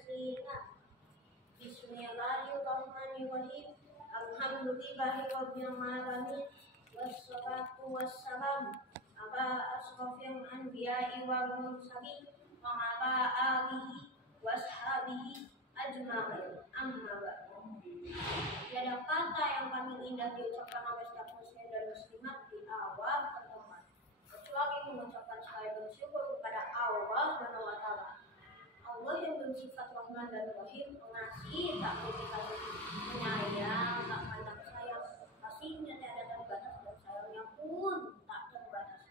berzinah. Bismillahirrahmanirrahim. Alhamdulillahi rabbil alamin. Wassalatu wassalam ala asrofil anbiya'i wal mursalin wa ala alihi washabihi ajma'in. Amma ba'du. Tiada kata yang paling indah diucapkan oleh setiap muslim dan muslimat di awal pertemuan kecuali mengucapkan saya bersyukur kepada Allah Subhanahu wa taala. Allah yang bersifat Rahman dan Rahim, pengasih, tak berkata penyayang, tak pandang sayang, kasihnya tiada terbatas dan sayangnya pun tak terbatas.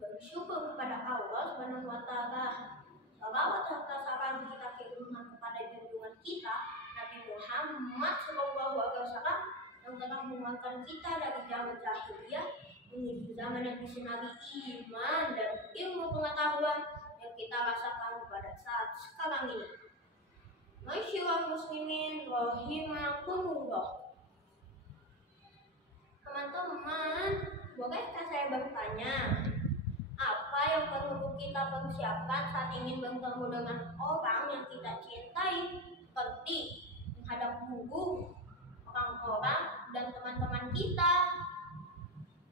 Bersyukur kepada Allah Subhanahu wa taala. Salawat serta salam kita kirimkan kepada junjungan kita Nabi Muhammad SAW yang telah menguatkan kita dari zaman jahiliyah menuju zaman yang disinari iman dan ilmu pengetahuan yang kita rasakan pada saat sekarang ini. Masyaallah muslimin rahimakumullah. Teman-teman, bolehkah saya bertanya, apa yang perlu kita persiapkan saat ingin bertemu dengan orang yang kita cintai, seperti menghadap guru, orang-orang, dan teman-teman kita?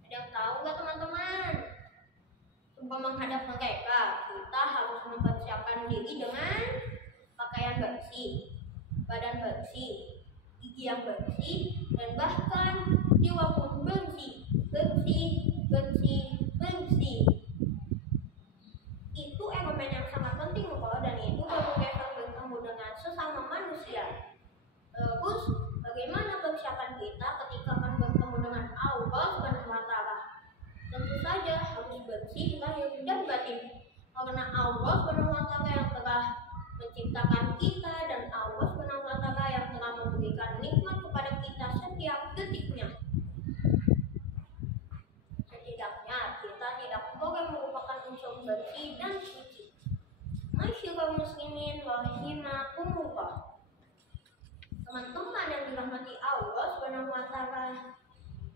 Ada yang tahu nggak teman-teman? Sebelum menghadap mereka, kita harus mempersiapkan diri dengan pakaian bersih, badan bersih, gigi yang bersih, dan bahkan jiwa pun bersih. Itu elemen yang sangat penting loh, dan itu berkaitan bertemu dengan sesama manusia. Terus bagaimana persiapan kita ketika akan bertemu dengan Allah Subhanahu wa taala? Tentu saja harus bersih lahir dan batin, karena Allah Subhanahu wa taala yang telah menciptakan kita dan Allah Subhanahu wa taala yang telah memberikan nikmat kepada kita setiap detiknya. Setidaknya kita tidak boleh melupakan unsur bersih dan suci. Masyaallah muslimin rahimakumullah. Teman-teman yang dirahmati Allah Subhanahu wa taala,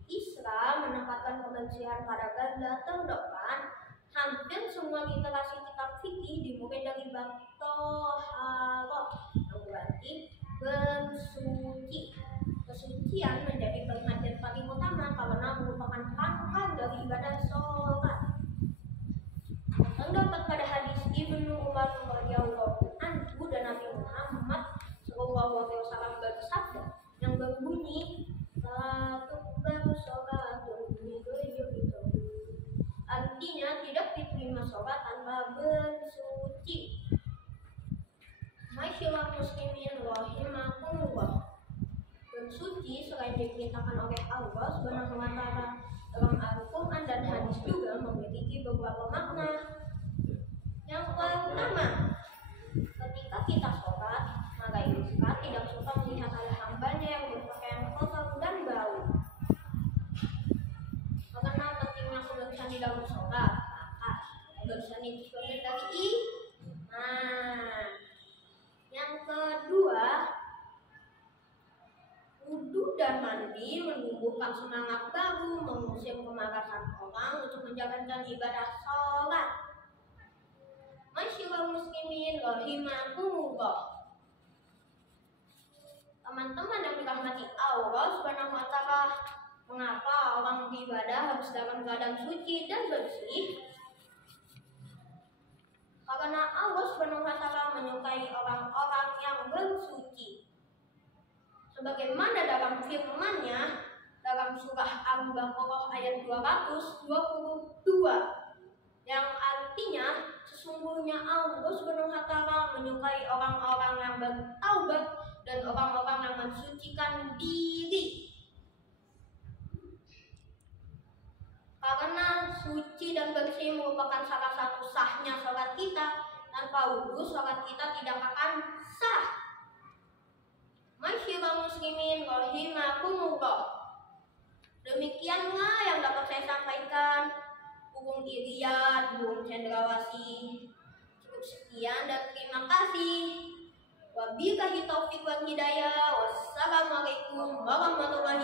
Islam menempatkan kebersihan pada garda terdepan. Hampir semua literasi kitab fikih dimulai dari bab thaharah, yang berarti bersuci. Kesucian menjadi perhatian paling utama karena merupakan pangkal dari ibadah sholat. Terdapat pada hadis Ibnu Umar radhiyallahu anhu dan Nabi Muhammad SAW bersabda yang berbunyi, artinya tidak diterima sholat tanpa bersuci. Masyaallah muslimin rahimakumullah. Bersuci selain diperintahkan oleh Allah Subhanahu wa taala dalam Al-Qur'an dan hadis juga memiliki beberapa makna. Yang pertama, ketika kita sholat, malaikat tidak suka melihat ada hambanya yang berpakaian kotor dan bau. Karena pentingnya kebersihan di dalam sholat, maka kebersihan itu sumber dari iman. Yang kedua, wudu dan mandi menumbuhkan semangat baru, mengusir kemalasan orang untuk menjalankan ibadah sholat. Masyaallah muslimin rahimakumullah. Teman-teman yang dirahmati Allah Subhanahu wa taala, mengapa orang beribadah harus dalam keadaan suci dan bersih? Karena Allah Subhanahu wa taala menyukai orang-orang yang bersuci. Sebagaimana dalam firman-Nya dalam surah Al-Baqarah ayat 222, yang artinya sesungguhnya Allah Subhanahu wa taala menyukai orang-orang yang bertaubat dan orang-orang yang mensucikan diri. Karena suci dan bersih merupakan salah satu sahnya sholat kita. Tanpa wudu sholat kita tidak akan sah. Masyaallah muslimin rahimakumullah. Demikianlah yang dapat saya sampaikan. Bung Irian, Bung Cendrawasih. Cukup sekian dan terima kasih. Wabillahi taufiq wal hidayah. Wassalamualaikum warahmatullahi